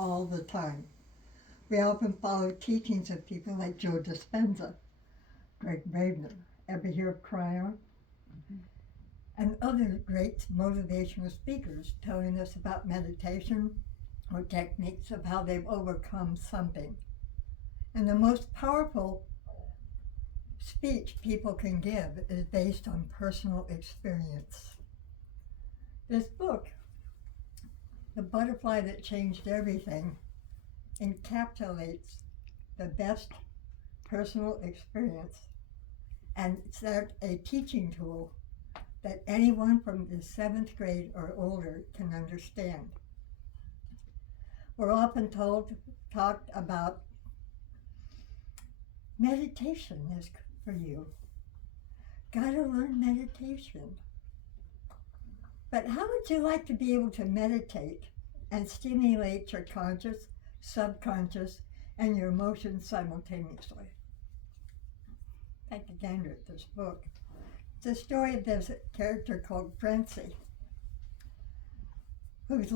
all the time. We often follow teachings of people like Joe Dispenza, Greg Braden. Ever hear of Cryon? And other great motivational speakers telling us about meditation or techniques of how they've overcome something. And the most powerful speech people can give is based on personal experience. This book, The Butterfly That Changed Everything, encapsulates the best personal experience, and it's a teaching tool that anyone from the 7th grade or older can understand. We're often talked about meditation is for you. Gotta learn meditation. But how would you like to be able to meditate and stimulate your conscious, subconscious, and your emotions simultaneously? Take a gander at this book. It's a story of this character called Francie, who's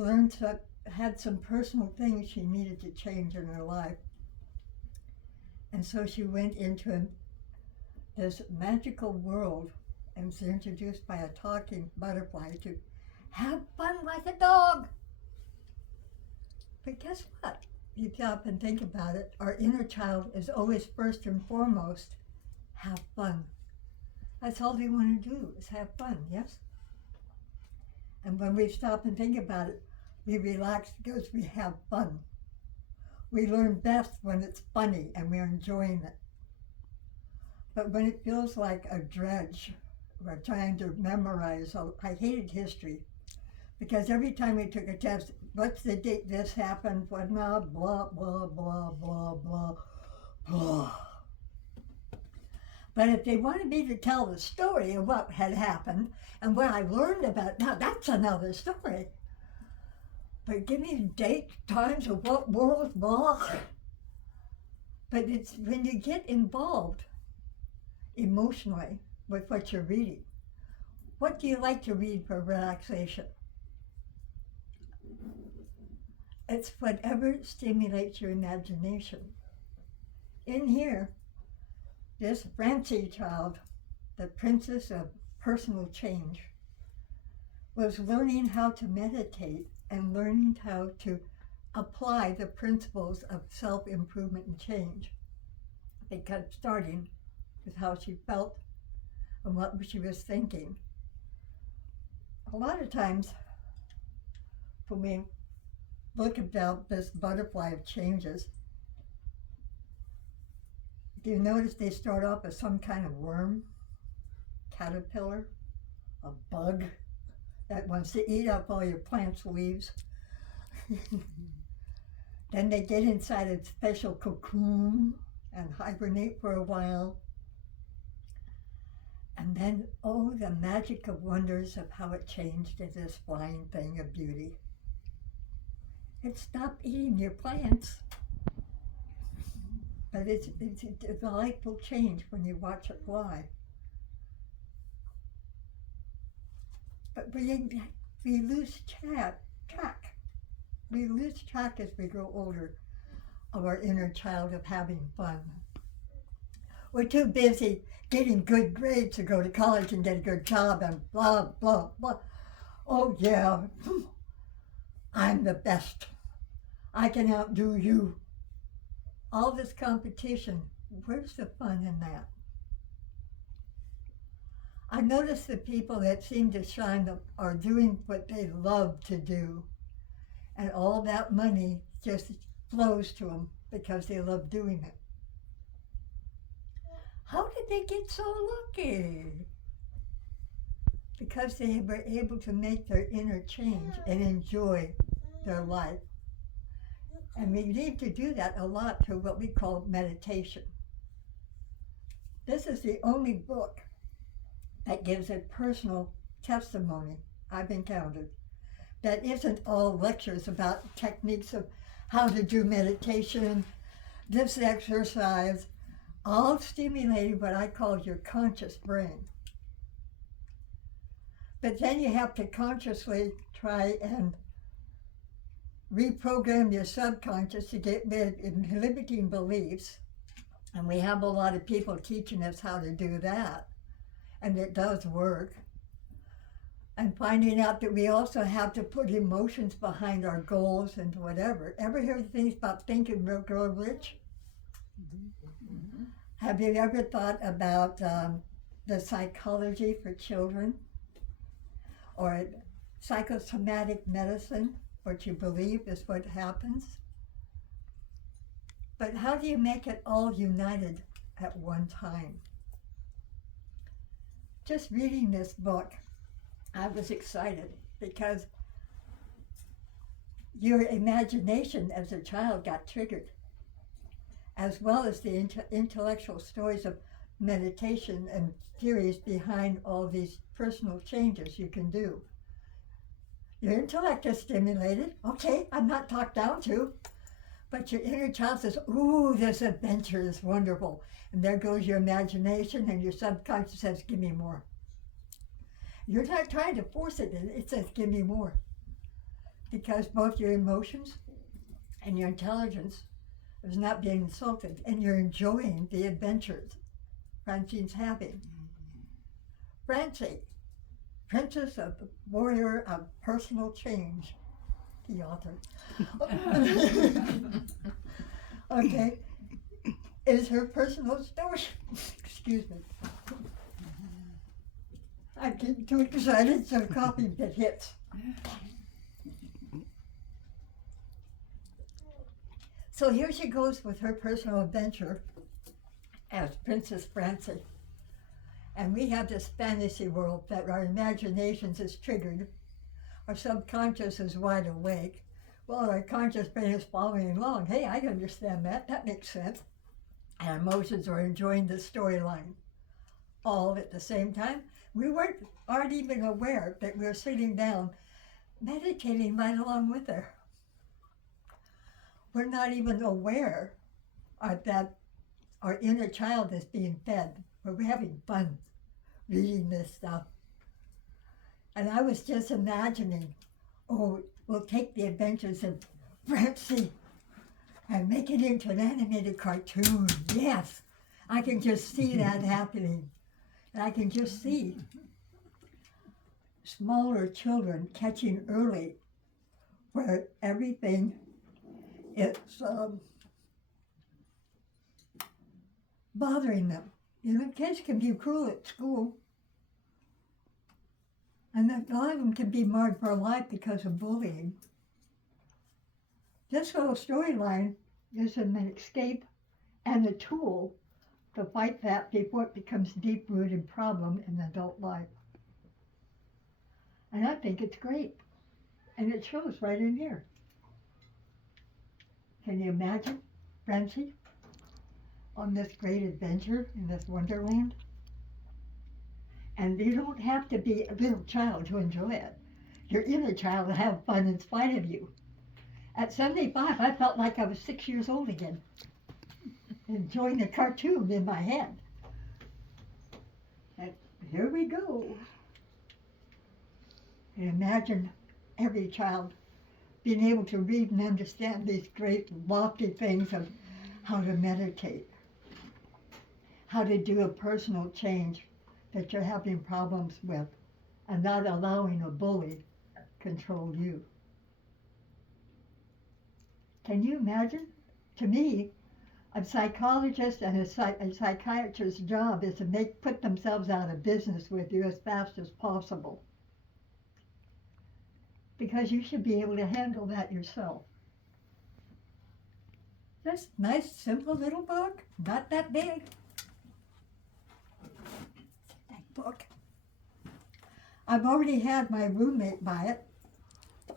had some personal things she needed to change in her life. And so she went into this magical world and was introduced by a talking butterfly to have fun like a dog. But guess what? You stop and think about it, our inner child is always first and foremost, have fun. That's all they want to do is have fun, yes? And when we stop and think about it, we relax because we have fun. We learn best when it's funny and we're enjoying it. But when it feels like a dredge, we're trying to memorize. I hated history because every time we took a test, what's the date this happened? What now? Blah, blah, blah, blah, blah, blah. But if they wanted me to tell the story of what had happened and what I learned about, now that's another story. But give me dates, times of what world, blah. But it's when you get involved emotionally with what you're reading. What do you like to read for relaxation? It's whatever stimulates your imagination. In here, this Francie child, the princess of personal change, was learning how to meditate and learning how to apply the principles of self-improvement and change. They kept starting with how she felt and what she was thinking. A lot of times, when we look about this butterfly of changes, do you notice they start off as some kind of worm, caterpillar, a bug that wants to eat up all your plant's leaves? Then they get inside a special cocoon and hibernate for a while. And then, oh, the magic of wonders of how it changed to this flying thing of beauty. It stopped eating your plants. But it's a delightful change when you watch it fly. But we lose track. We lose track as we grow older of our inner child of having fun. We're too busy getting good grades to go to college and get a good job and blah, blah, blah. Oh yeah, I'm the best. I can outdo you. All this competition, where's the fun in that? I notice the people that seem to shine are doing what they love to do. And all that money just flows to them because they love doing it. How did they get so lucky? Because they were able to make their inner change and enjoy their life. And we need to do that a lot through what we call meditation. This is the only book that gives a personal testimony I've encountered that isn't all lectures about techniques of how to do meditation, this exercise, all stimulating what I call your conscious brain. But then you have to consciously try and reprogram your subconscious to get rid of inhibiting beliefs. And we have a lot of people teaching us how to do that. And it does work. And finding out that we also have to put emotions behind our goals and whatever. Ever hear things about Think and Grow Rich? Mm-hmm. Have you ever thought about the psychology for children? Or psychosomatic medicine, what you believe is what happens? But how do you make it all united at one time? Just reading this book, I was excited because your imagination as a child got triggered, as well as the intellectual stories of meditation and theories behind all these personal changes you can do. Your intellect is stimulated. Okay, I'm not talked down to. But your inner child says, ooh, this adventure is wonderful. And there goes your imagination, and your subconscious says, give me more. You're not trying to force it. It says, give me more. Because both your emotions and your intelligence is not being insulted, and you're enjoying the adventures Francine's having. Francie, Princess of the Warrior of Personal Change, the author. Okay, is her personal story. Excuse me. I get too excited, so coffee that hits. So here she goes with her personal adventure as Princess Francie. And we have this fantasy world that our imaginations is triggered. Our subconscious is wide awake. Well, our conscious brain is following along. Hey, I understand that. That makes sense. And our emotions are enjoying the storyline. All at the same time. We aren't even aware that we're sitting down meditating right along with her. We're not even aware that our inner child is being fed. We're having fun reading this stuff. And I was just imagining, oh, we'll take the adventures of Francie and make it into an animated cartoon. Yes, I can just see that happening. And I can just see smaller children catching early where everything is bothering them. You know, kids can be cruel at school. And a lot of them can be marred for life because of bullying. This little storyline is an escape and a tool to fight that before it becomes a deep-rooted problem in adult life. And I think it's great. And it shows right in here. Can you imagine Francie on this great adventure in this wonderland? And you don't have to be a little child to enjoy it. Your inner child will have fun in spite of you. At 75, I felt like I was 6 years old again, enjoying the cartoon in my head. And here we go. And imagine every child being able to read and understand these great lofty things of how to meditate, how to do a personal change that you're having problems with, and not allowing a bully control you. Can you imagine? To me, a psychologist and a psychiatrist's job is to put themselves out of business with you as fast as possible. Because you should be able to handle that yourself. This nice, simple little book, not that big. That book. I've already had my roommate buy it.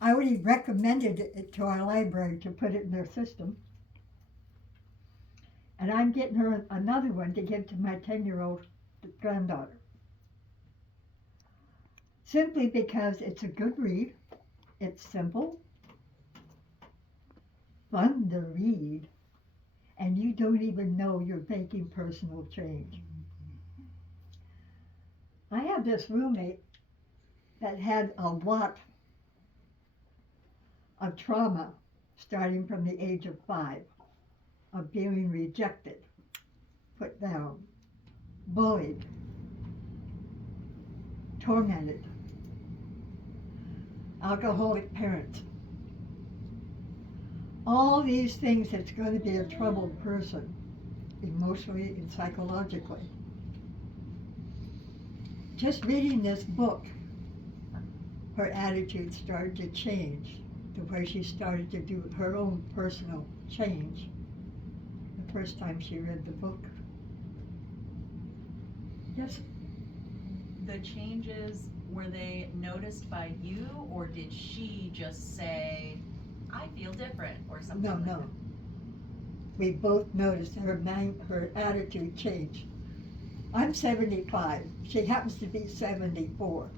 I already recommended it to our library to put it in their system. And I'm getting her another one to give to my 10-year-old granddaughter. Simply because it's a good read, it's simple, fun to read, and you don't even know you're making personal change. I had this roommate that had a lot of trauma starting from the age of 5, of feeling rejected, put down, bullied, tormented, alcoholic parents. All these things that's going to be a troubled person, emotionally and psychologically. Just reading this book, her attitude started to change to where she started to do her own personal change the first time she read the book. Yes? The changes, were they noticed by you, or did she just say, I feel different, or something No, like no. that? We both noticed her attitude change. I'm 75. She happens to be 74.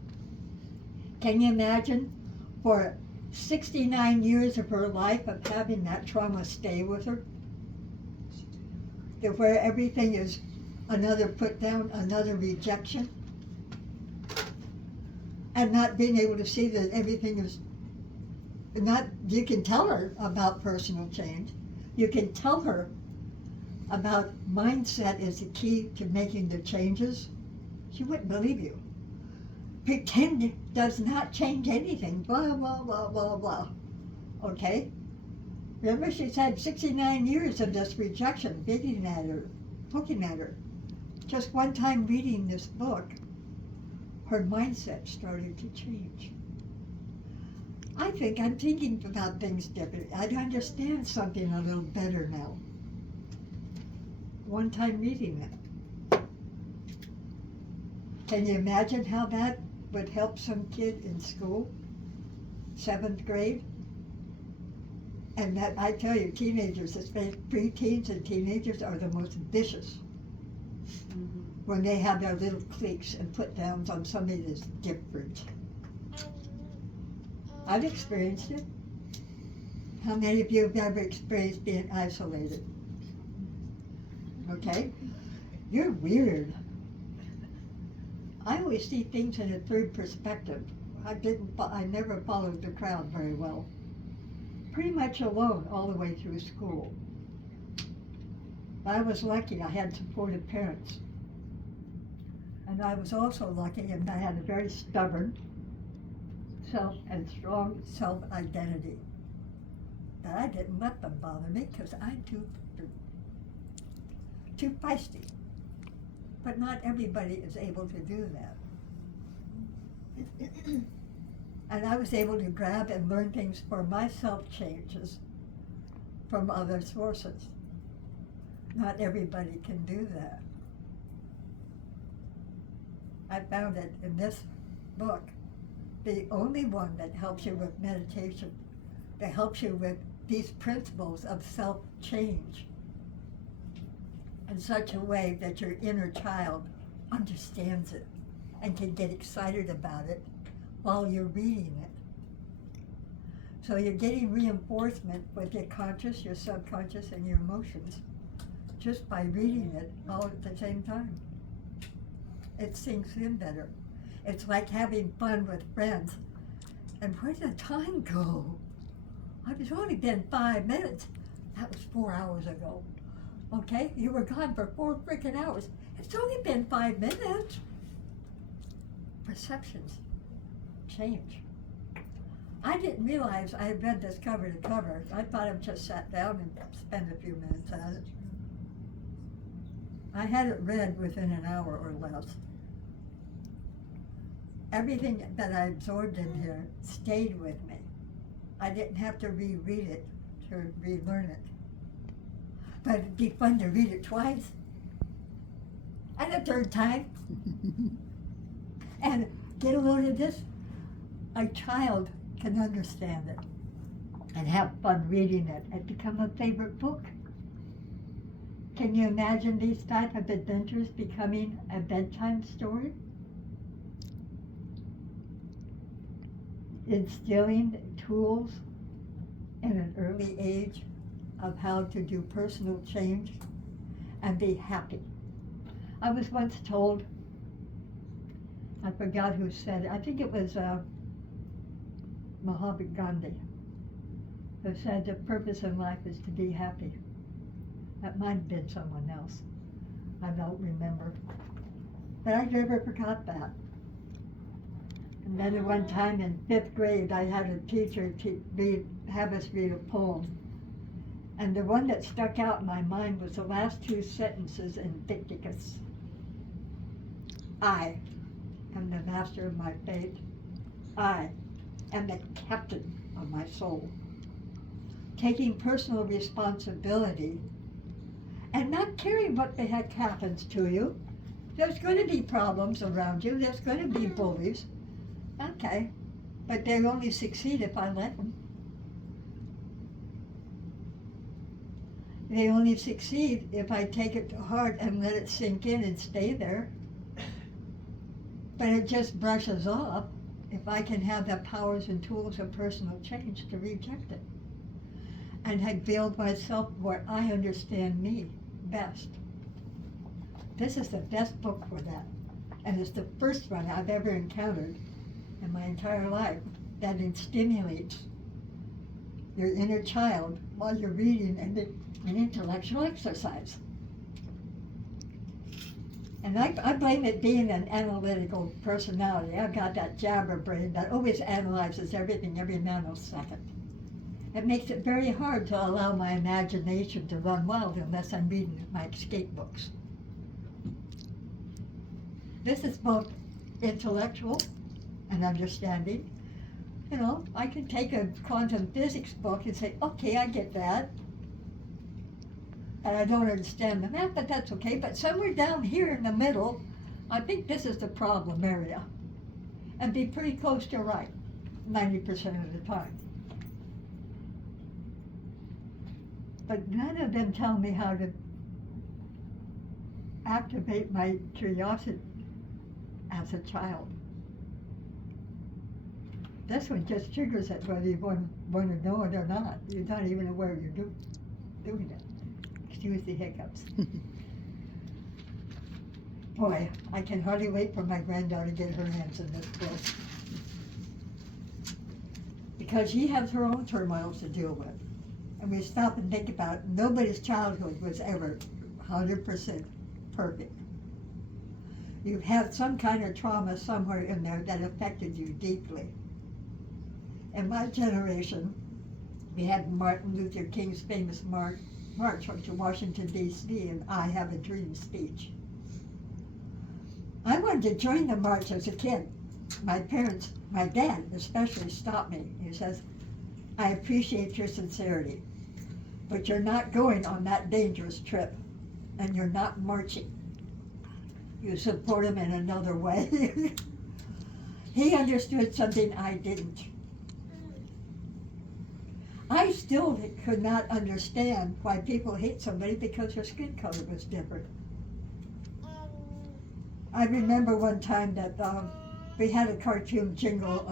Can you imagine for 69 years of her life of having that trauma stay with her? To where everything is another put down, another rejection, and not being able to see that everything is not, you can tell her about personal change. You can tell her about mindset is the key to making the changes. She wouldn't believe you. Pretend does not change anything, blah, blah, blah, blah, blah. Okay? Remember, she's had 69 years of this rejection, beating at her, poking at her. Just one time reading this book, her mindset started to change. I think I'm thinking about things differently. I understand something a little better now. One time reading it. Can you imagine how that would help some kid in school, 7th grade? And that, I tell you, teenagers, especially preteens and teenagers, are the most vicious when they have their little cliques and put downs on somebody that's different. I've experienced it. How many of you have ever experienced being isolated? Okay? You're weird. I always see things in a third perspective. I never followed the crowd very well. Pretty much alone all the way through school. I was lucky I had supportive parents. And I was also lucky in that I had a very stubborn and strong self-identity. But I didn't let them bother me because I'm too feisty. But not everybody is able to do that. And I was able to grab and learn things for myself changes from other sources. Not everybody can do that. I found it in this book, the only one that helps you with meditation, that helps you with these principles of self-change in such a way that your inner child understands it and can get excited about it while you're reading it. So you're getting reinforcement with your conscious, your subconscious, and your emotions just by reading it all at the same time. It sinks in better. It's like having fun with friends. And where did the time go? It's only been 5 minutes. That was 4 hours ago. Okay, you were gone for 4 freaking hours. It's only been 5 minutes. Perceptions change. I didn't realize I had read this cover to cover. I thought I just sat down and spent a few minutes on it. I had it read within an hour or less. Everything that I absorbed in here stayed with me. I didn't have to reread it to relearn it. But it'd be fun to read it twice. And a third time. And get a load of this. A child can understand it and have fun reading it and become a favorite book. Can you imagine these type of adventures becoming a bedtime story? Instilling tools in an early age of how to do personal change and be happy. I was once told, I forgot who said it, I think it was Mahatma Gandhi. who said the purpose in life is to be happy. That might have been someone else. I don't remember. But I never forgot that. And then at one time in 5th grade, I had a teacher have us read a poem. And the one that stuck out in my mind was the last 2 sentences in Dicticus. I am the master of my fate. I am the captain of my soul. Taking personal responsibility and not caring what the heck happens to you. There's going to be problems around you. There's going to be bullies. Okay, but they only succeed if I let them. They only succeed if I take it to heart and let it sink in and stay there. But it just brushes off if I can have the powers and tools of personal change to reject it. And I build myself where I understand me best. This is the best book for that. And it's the first one I've ever encountered in my entire life that it stimulates your inner child while you're reading an intellectual exercise. And I blame it being an analytical personality. I've got that jabber brain that always analyzes everything every nanosecond. It makes it very hard to allow my imagination to run wild unless I'm reading my escape books. This is both intellectual and understanding. You know, I can take a quantum physics book and say, okay, I get that. And I don't understand the math, but that's okay. But somewhere down here in the middle, I think this is the problem area. And be pretty close to right, 90% of the time. But none of them tell me how to activate my curiosity as a child. This one just triggers it whether you want to know it or not. You're not even aware you're doing it. Excuse the hiccups. Boy, I can hardly wait for my granddaughter to get her hands in this book. Because she has her own turmoils to deal with. And we stop and think about it. Nobody's childhood was ever 100% perfect. You've had some kind of trauma somewhere in there that affected you deeply. In my generation, we had Martin Luther King's famous march to Washington, D.C., and I Have a Dream speech. I wanted to join the march as a kid. My parents, my dad especially, stopped me. He says, I appreciate your sincerity, but you're not going on that dangerous trip, and you're not marching. You support him in another way. He understood something I didn't. I still could not understand why people hate somebody because their skin color was different. I remember one time that we had a cartoon jingle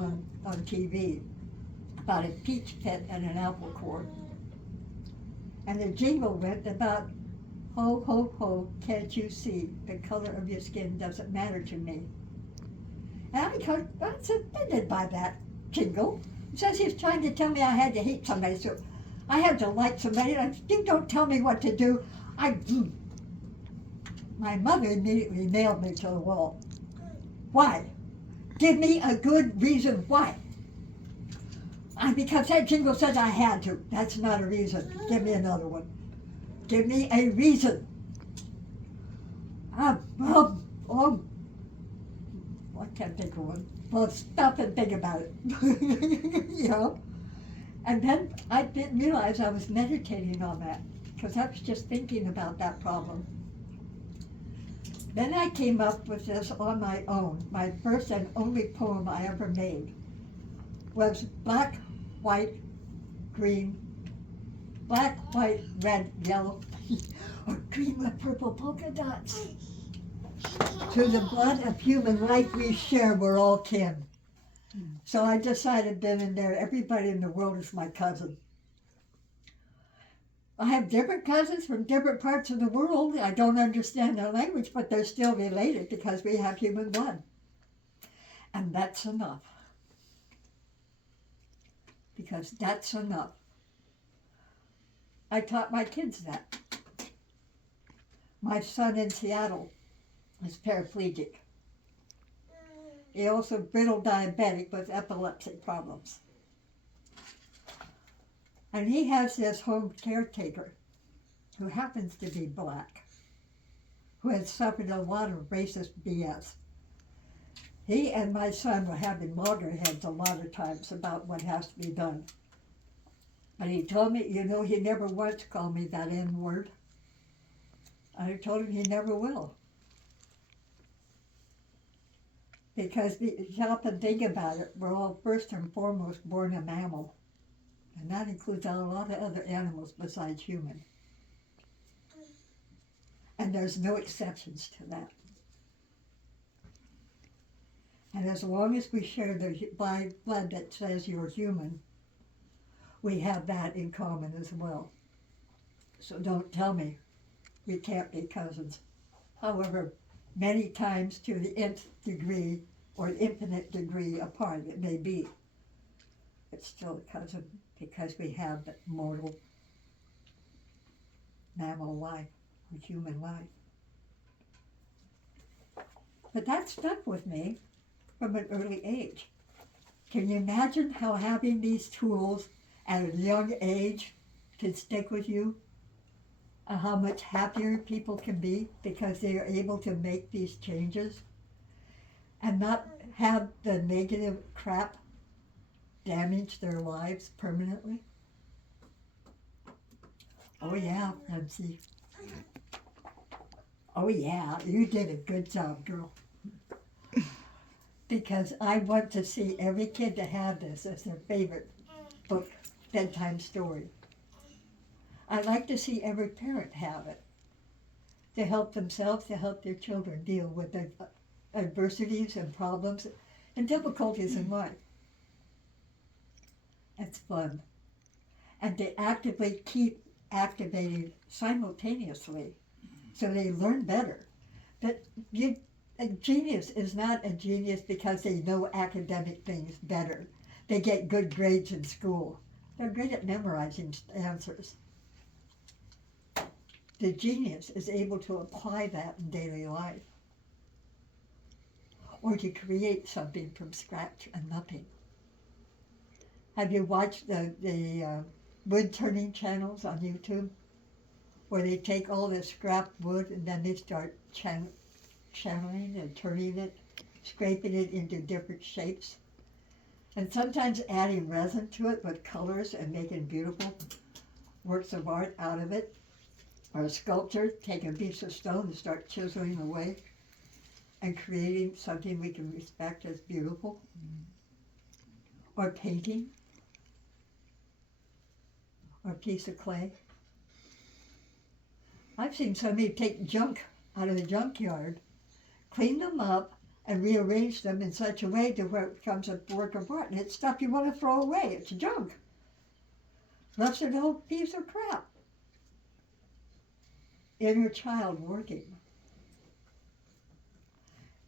on TV about a peach pit and an apple core. And the jingle went about, ho, ho, ho, can't you see, the color of your skin doesn't matter to me. And I was offended by that jingle. It says he's trying to tell me I had to hate somebody, so I had to like somebody, and you don't tell me what to do. My mother immediately nailed me to the wall. Why? Give me a good reason why. Because that jingle says I had to. That's not a reason. Give me another one. Give me a reason. I can't think of one. Well, stop and think about it. You know? And then I didn't realize I was meditating on that because I was just thinking about that problem. Then I came up with this on my own. My first and only poem I ever made was black, white, green, black, white, red, yellow, or green with purple polka dots. Through the blood of human life we share, we're all kin. So I decided then and there, everybody in the world is my cousin. I have different cousins from different parts of the world. I don't understand their language, but they're still related because we have human blood. And that's enough. Because that's enough. I taught my kids that. My son in Seattle is paraplegic. He also brittle diabetic with epilepsy problems. And he has this home caretaker who happens to be black, who has suffered a lot of racist BS. He and my son were having loggerheads a lot of times about what has to be done. And he told me, you know, he never once called me that N word. And I told him he never will. Because stop and think about it, we're all first and foremost born a mammal. And that includes a lot of other animals besides human. And there's no exceptions to that. And as long as we share the blood that says you're human, we have that in common as well. So don't tell me we can't be cousins. However, many times to the nth degree or infinite degree apart it may be, it's still a cousin because we have that mortal mammal life or human life. But that stuck with me from an early age. Can you imagine how having these tools at a young age can stick with you? And how much happier people can be because they are able to make these changes and not have the negative crap damage their lives permanently? Oh yeah, Nancy. Oh yeah, you did a good job, girl. Because I want to see every kid to have this as their favorite book, bedtime story. I like to see every parent have it to help themselves, to help their children deal with the adversities and problems and difficulties in life. It's fun. And they actively keep activating simultaneously so they learn better. But a genius is not a genius because they know academic things better. They get good grades in school. They're great at memorizing answers. The genius is able to apply that in daily life or to create something from scratch and nothing. Have you watched the wood turning channels on YouTube where they take all the scrap wood and then they start channeling and turning it, scraping it into different shapes, and sometimes adding resin to it with colors and making beautiful works of art out of it? Or a sculptor, take a piece of stone and start chiseling away and creating something we can respect as beautiful. Or painting, or a piece of clay. I've seen somebody take junk out of the junkyard, clean them up, and rearrange them in such a way to where it becomes a work of art. And it's stuff you want to throw away. It's junk. Rusted old piece of crap. Inner child working.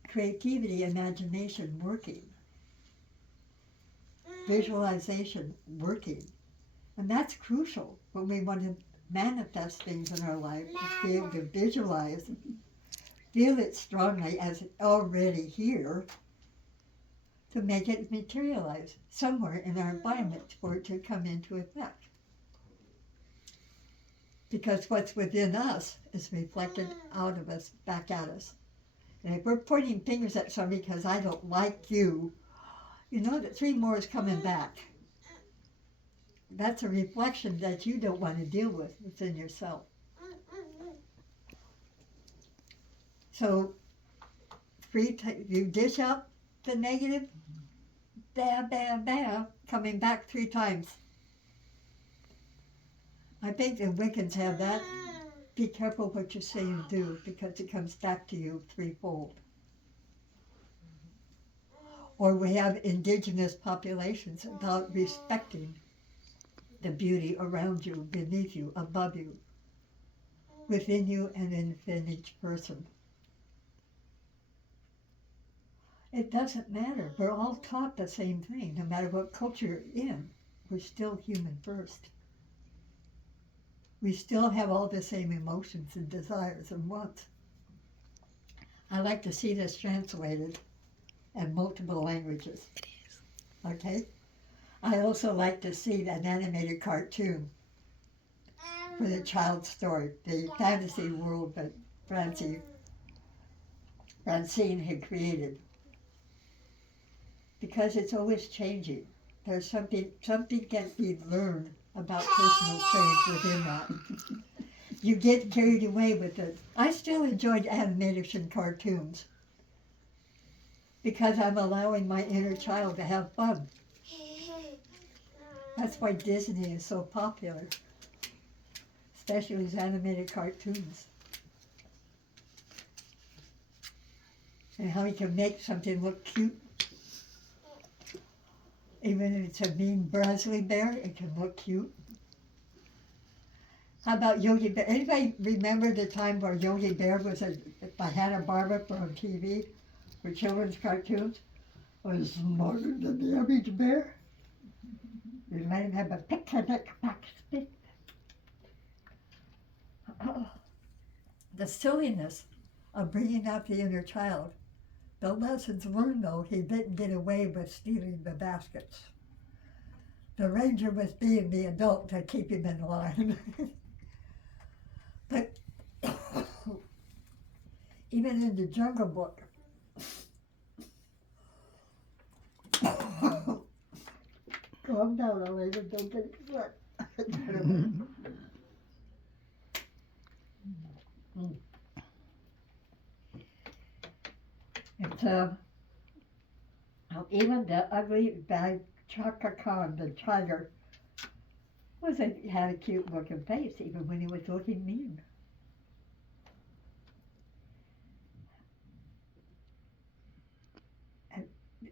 Creativity, imagination working. Visualization working. And that's crucial when we want to manifest things in our life, is be able to visualize, feel it strongly as already here, to make it materialize somewhere in our environment for it to come into effect. Because what's within us is reflected out of us, back at us. And if we're pointing fingers at somebody because I don't like you, you know that 3 more is coming back. That's a reflection that you don't want to deal with within yourself. So, you dish out the negative, bam, bam, bam, coming back 3 times. I think the Wiccans have that. Be careful what you say and do because it comes back to you 3-fold. Or we have indigenous populations about respecting the beauty around you, beneath you, above you, within you, and within each person. It doesn't matter. We're all taught the same thing. No matter what culture you're in, we're still human first. we still have all the same emotions and desires and wants. I like to see this translated in multiple languages. Okay? I also like to see an animated cartoon for the child's story, the fantasy world that Francine had created. Because it's always changing. There's something can be learned about personal change within that. You get carried away with it. I still enjoy animation cartoons because I'm allowing my inner child to have fun. That's why Disney is so popular, especially as animated cartoons. And how you can make something look cute. Even if it's a mean grizzly bear, it can look cute. How about Yogi Bear? Anybody remember the time where Yogi Bear was by Hanna-Barbera on TV for children's cartoons? Was smarter than the average bear. You let him have a picnic back stick. The silliness of bringing out the inner child. The lessons learned, though, he didn't get away with stealing the baskets. The ranger was being the adult to keep him in line. But even in the Jungle Book, calm down, Aleta, don't get upset. It's even the ugly bad Chaka Khan, the tiger, had a cute looking face, even when he was looking mean. And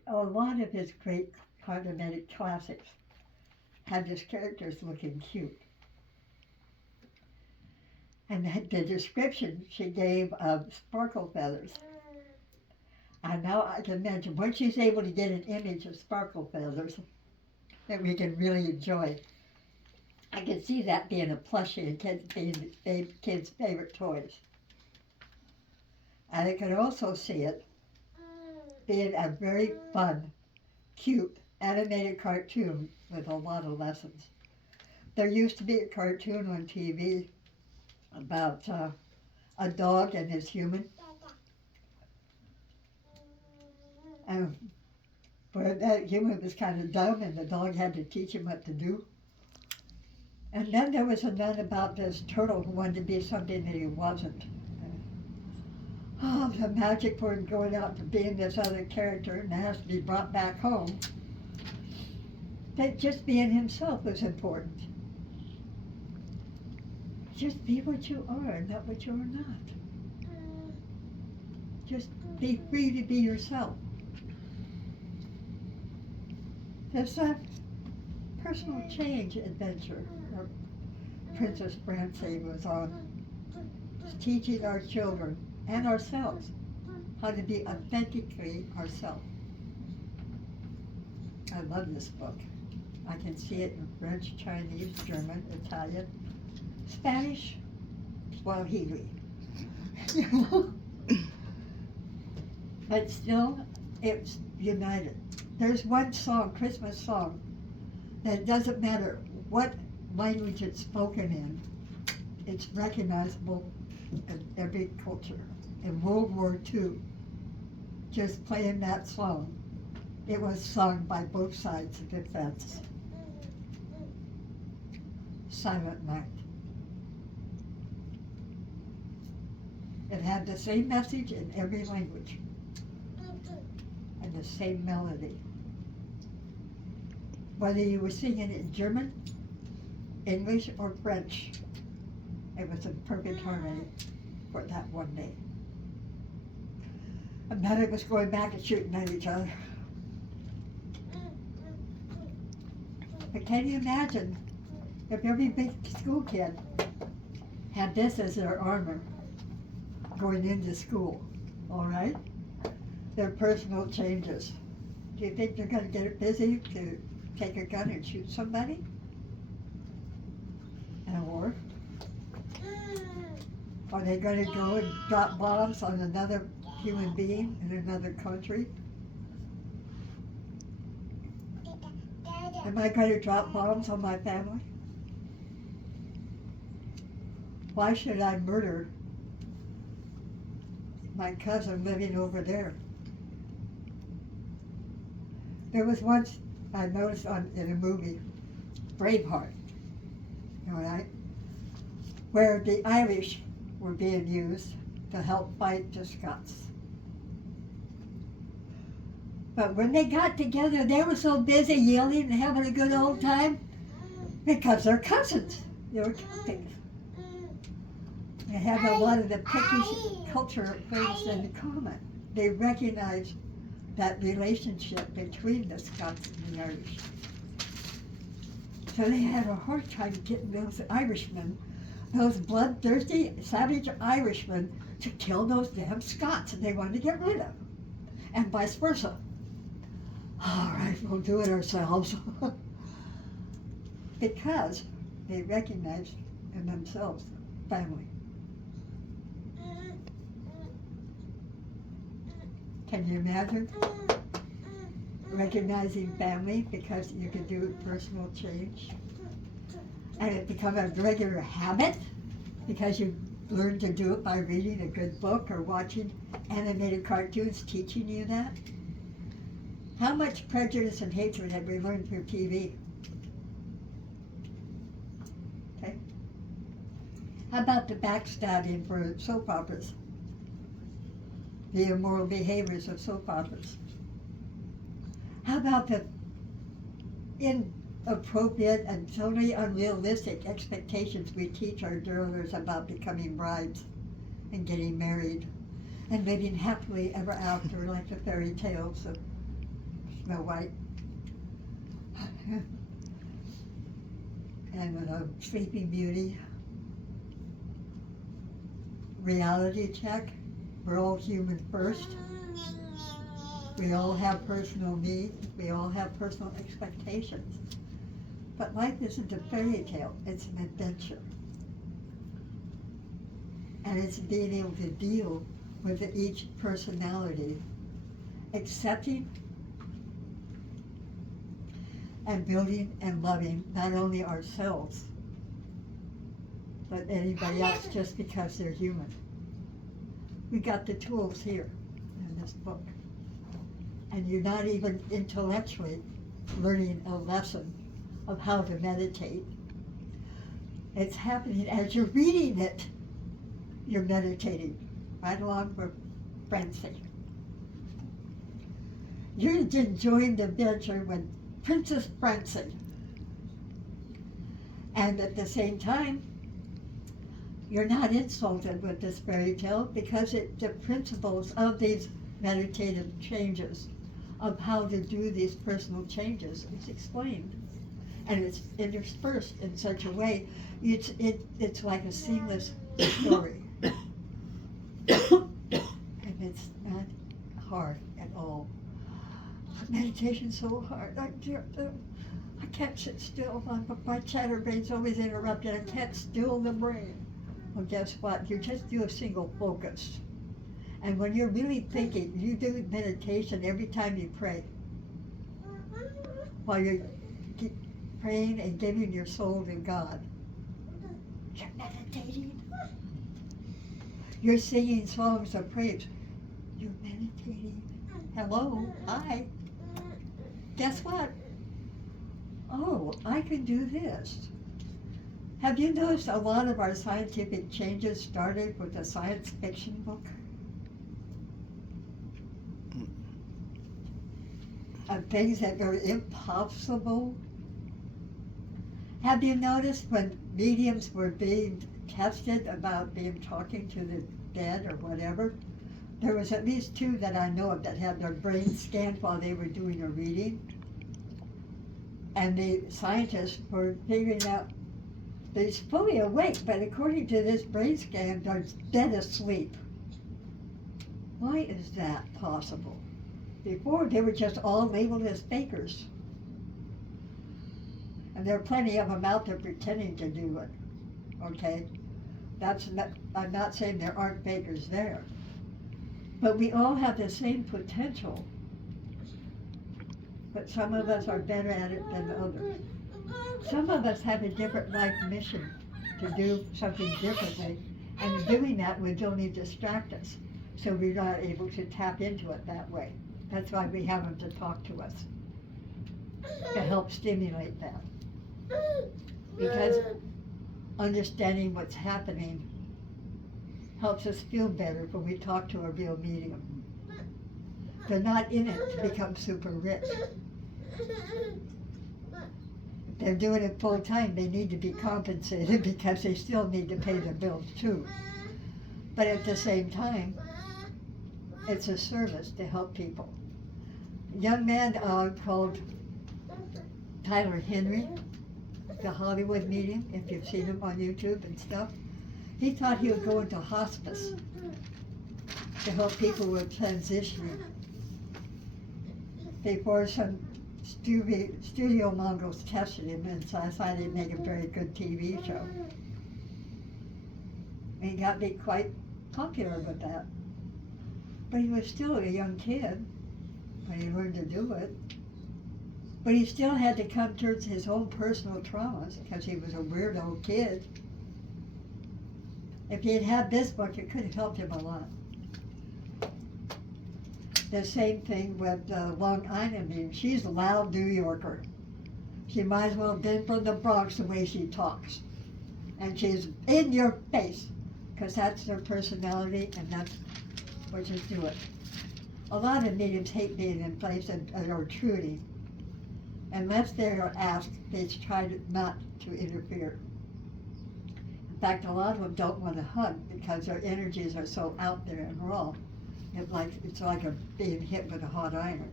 a lot of his great cartoonic classics had his characters looking cute. And the description she gave of sparkle feathers. And now I can imagine once she's able to get an image of sparkle feathers that we can really enjoy. I can see that being a plushie and kids' favorite toys. And I can also see it being a very fun, cute, animated cartoon with a lot of lessons. There used to be a cartoon on TV about a dog and his human. And where that human was kind of dumb and the dog had to teach him what to do. And then there was another about this turtle who wanted to be something that he wasn't. Oh, the magic for him going out to being this other character and has to be brought back home. That just being himself was important. Just be what you are, not what you are not. Just be free to be yourself. There's that personal change adventure that Princess Brance was on, teaching our children and ourselves how to be authentically ourselves. I love this book. I can see it in French, Chinese, German, Italian, Spanish, Swahili. But still, it's united. There's one song, Christmas song, that doesn't matter what language it's spoken in, it's recognizable in every culture. In World War II, just playing that song, it was sung by both sides of the fence. Silent Night. It had the same message in every language and the same melody. Whether you were singing it in German, English, or French, it was in perfect harmony for that one day. And then it was going back and shooting at each other. But can you imagine if every big school kid had this as their armor going into school, all right? Their personal changes. Do you think they're going to get busy to take a gun and shoot somebody in a war? Are they going to go and drop bombs on another human being in another country? Am I going to drop bombs on my family? Why should I murder my cousin living over there? There was once I noticed in a movie, Braveheart, all right, where the Irish were being used to help fight the Scots. But when they got together, they were so busy yelling and having a good old time because they're cousins. They were Celtics. They have a lot of the Pictish culture things in common. They recognize that relationship between the Scots and the Irish. So they had a hard time getting those Irishmen, those bloodthirsty, savage Irishmen, to kill those damn Scots, and they wanted to get rid of them. And vice versa. All right, we'll do it ourselves. Because they recognize in themselves family. Can you imagine recognizing family because you can do personal change? And it become a regular habit because you learn to do it by reading a good book or watching animated cartoons teaching you that? How much prejudice and hatred have we learned through TV? Okay. How about the backstabbing for soap operas? The immoral behaviors of soap operas. How about the inappropriate and totally unrealistic expectations we teach our daughters about becoming brides and getting married and living happily ever after like the fairy tales of Snow White and Sleeping Beauty? Reality check. We're all human first. We all have personal needs. We all have personal expectations. But life isn't a fairy tale. It's an adventure. And it's being able to deal with each personality, accepting and building and loving not only ourselves, but anybody else just because they're human. We got the tools here in this book. And you're not even intellectually learning a lesson of how to meditate. It's happening as you're reading it. You're meditating right along with Francie. You're enjoying the adventure with Princess Francie. And at the same time, you're not insulted with this fairy tale because the principles of these meditative changes, of how to do these personal changes, is explained. And it's interspersed in such a way, it's like a seamless story. And it's not hard at all. Meditation's so hard. I can't sit still. My chatterbrain's always interrupted. I can't still the brain. Well, guess what? You just do a single focus. And when you're really thinking, you do meditation every time you pray. While you're praying and giving your soul to God. You're meditating. You're singing songs of praise. You're meditating. Hello, hi. Guess what? Oh, I can do this. Have you noticed a lot of our scientific changes started with a science fiction book? Of things that are impossible? Have you noticed when mediums were being tested about talking to the dead or whatever? There was at least 2 that I know of that had their brains scanned while they were doing a reading. And the scientists were figuring out they're fully awake, but according to this brain scan, they're dead asleep. Why is that possible? Before, they were just all labeled as fakers. And there are plenty of them out there pretending to do it, okay? I'm not saying there aren't fakers there, but we all have the same potential. But some of us are better at it than others. Some of us have a different life mission to do something differently, and in doing that would only distract us, so we're not able to tap into it that way. That's why we have them to talk to us, to help stimulate that. Because understanding what's happening helps us feel better when we talk to a real medium. They're not in it to become super rich. If they're doing it full time, they need to be compensated because they still need to pay their bills too. But at the same time, it's a service to help people. A young man called Tyler Henry, the Hollywood medium, if you've seen him on YouTube and stuff, he thought he would go into hospice to help people with transitioning. Before some studio mongrels tested him and so decided he'd make a very good TV show. And he got to be quite popular with that. But he was still a young kid when he learned to do it. But he still had to come to terms with his own personal traumas because he was a weirdo kid. If he had had this book, it could have helped him a lot. The same thing with Long Island medium. She's a loud New Yorker. She might as well have been from the Bronx the way she talks. And she's in your face, because that's their personality and that's what you do it. A lot of mediums hate being in place and are intruding. Unless they are asked, they try not to interfere. In fact, a lot of them don't want to hug because their energies are so out there and raw. It's like being hit with a hot iron.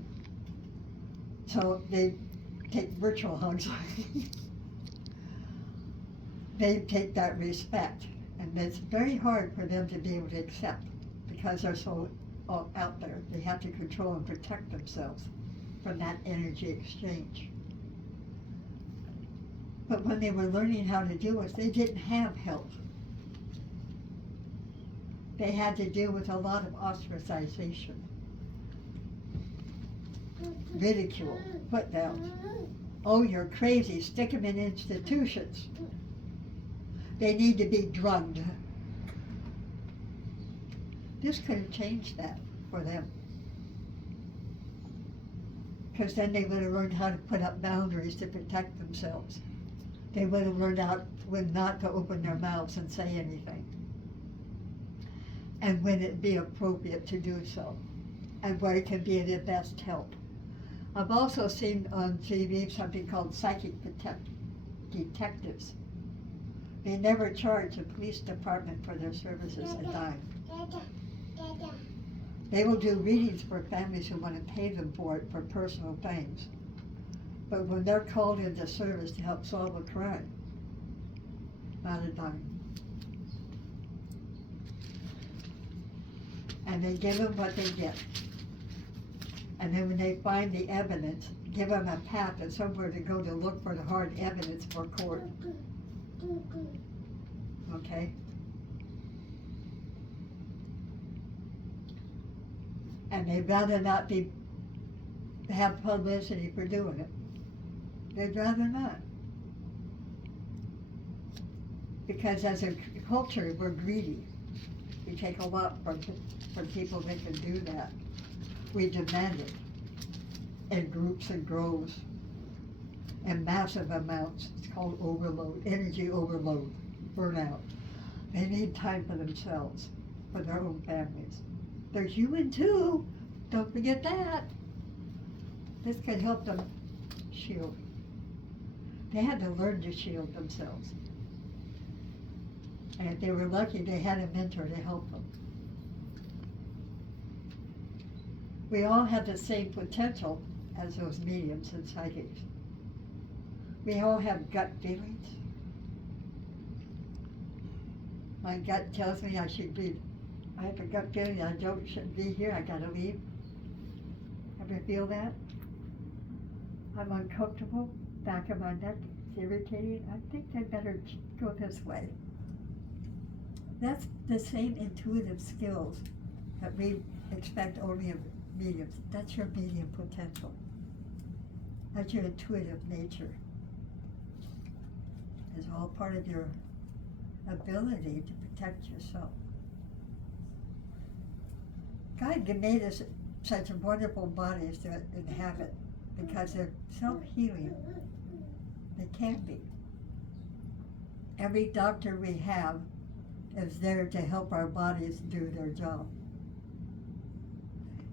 So they take virtual hugs. They take that respect, and it's very hard for them to be able to accept because they're so out there. They have to control and protect themselves from that energy exchange. But when they were learning how to do it, they didn't have help. They had to deal with a lot of ostracization, ridicule, put downs. Oh, you're crazy, stick them in institutions. They need to be drugged. This could have changed that for them. Because then they would have learned how to put up boundaries to protect themselves. They would have learned when not to open their mouths and say anything. And when it'd be appropriate to do so, and where it can be the best help. I've also seen on TV something called psychic detectives. They never charge the police department for their services a dime. They will do readings for families who want to pay them for it for personal things. But when they're called into service to help solve a crime, not a dime. And they give them what they get. And then when they find the evidence, give them a path and somewhere to go to look for the hard evidence for court. Okay? And they'd rather not have publicity for doing it. They'd rather not. Because as a culture, we're greedy. We take a lot from people that can do that. We demand it in groups and groves in massive amounts. It's called overload, energy overload, burnout. They need time for themselves, for their own families. They're human too. Don't forget that. This can help them shield. They had to learn to shield themselves. And if they were lucky, they had a mentor to help them. We all have the same potential as those mediums and psychics. We all have gut feelings. My gut tells me I have a gut feeling I shouldn't be here, I gotta leave. Ever feel that? I'm uncomfortable, back of my neck is irritating. I think I better go this way. That's the same intuitive skills that we expect only of mediums. That's your medium potential. That's your intuitive nature. It's all part of your ability to protect yourself. God made us such wonderful bodies to inhabit because they're self-healing. They can be. Every doctor we have is there to help our bodies do their job.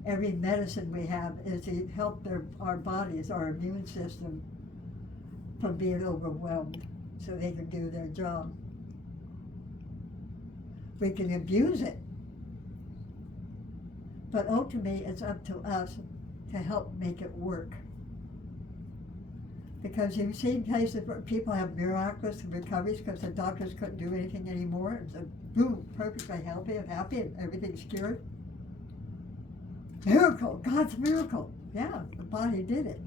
Every medicine we have is to help our bodies, our immune system, from being overwhelmed so they can do their job. We can abuse it, but ultimately it's up to us to help make it work. Because you've seen cases where people have miraculous recoveries because the doctors couldn't do anything anymore. It's a boom, perfectly healthy and happy and everything's cured. Miracle, God's miracle. Yeah, the body did it.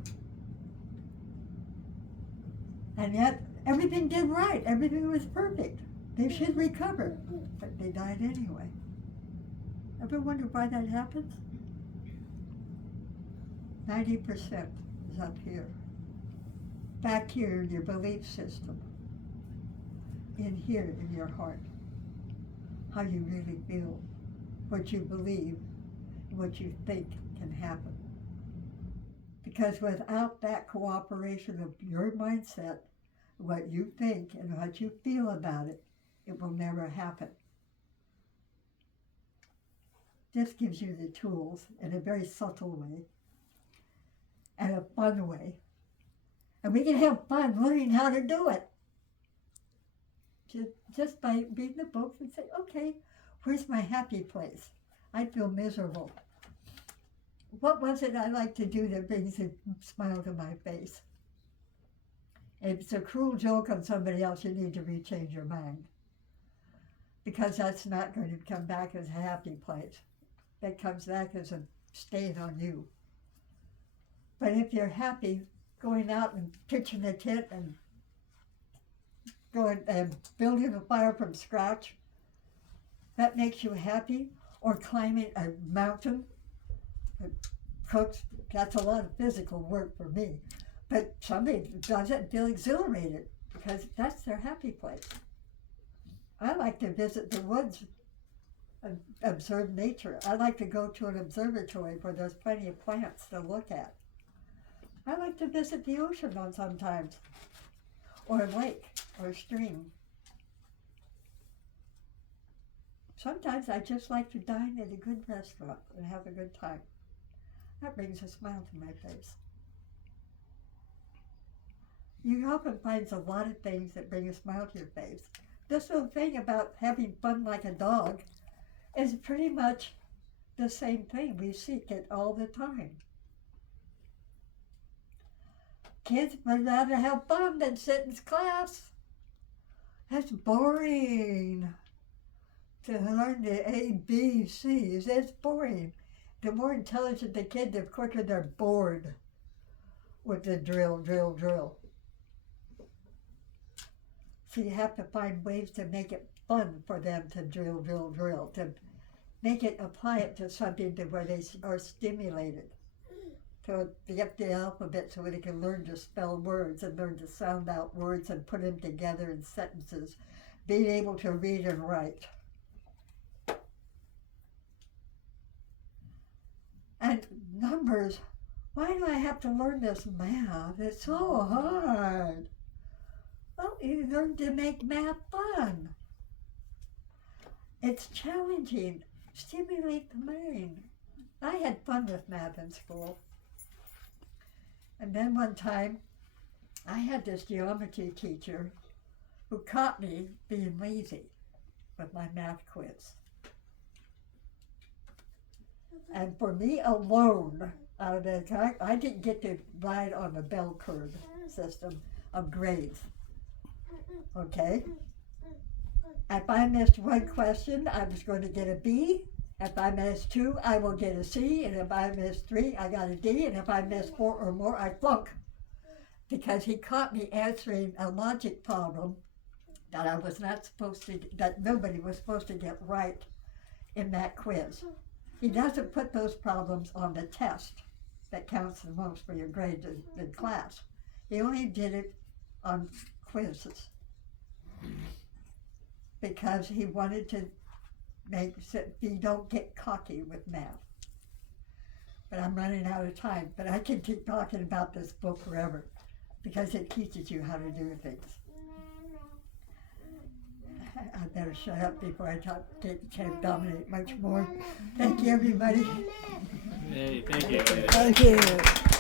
And yet everything did right, everything was perfect. They should recover, but they died anyway. Ever wonder why that happens? 90% is up here. Back here in your belief system. In here in your heart. How you really feel. What you believe. What you think can happen. Because without that cooperation of your mindset, what you think and what you feel about it, it will never happen. This gives you the tools in a very subtle way and a fun way. And we can have fun learning how to do it. Just by reading the books and say, okay, where's my happy place? I feel miserable. What was it I like to do that brings a smile to my face? If it's a cruel joke on somebody else, you need to rechange your mind. Because that's not going to come back as a happy place. That comes back as a stain on you. But if you're happy, going out and pitching a tent and going and building a fire from scratch, that makes you happy. Or climbing a mountain, cooks, that's a lot of physical work for me. But somebody does it and feel exhilarated because that's their happy place. I like to visit the woods and observe nature. I like to go to an observatory where there's plenty of plants to look at. I like to visit the ocean on sometimes, or a lake, or a stream. Sometimes I just like to dine at a good restaurant and have a good time. That brings a smile to my face. You often find a lot of things that bring a smile to your face. This little thing about having fun like a dog is pretty much the same thing. We seek it all the time. Kids would rather have fun than sit in class. That's boring. To learn the A, B, C's, it's boring. The more intelligent the kid, the quicker they're bored with the drill. So you have to find ways to make it fun for them to drill, to make it, apply it to something to where they are stimulated. To get the alphabet so they can learn to spell words and learn to sound out words and put them together in sentences. Being able to read and write. And numbers, why do I have to learn this math? It's so hard. Well, you learn to make math fun. It's challenging. Stimulate the mind. I had fun with math in school. And then one time, I had this geometry teacher who caught me being lazy with my math quiz. And for me alone, out of that, I didn't get to ride on the bell curve system of grades. Okay? If I missed one question, I was going to get a B. If I missed 2, I will get a C. And if I missed 3, I got a D. And if I missed 4 or more, I flunk. Because he caught me answering a logic problem that I was not supposed to, that nobody was supposed to get right in that quiz. He doesn't put those problems on the test that counts the most for your grade in class. He only did it on quizzes because he wanted to make so you don't get cocky with math. But I'm running out of time, but I can keep talking about this book forever because it teaches you how to do things. I better shut up before I can't dominate much more. Thank you, everybody. Hey, thank you. Thank you.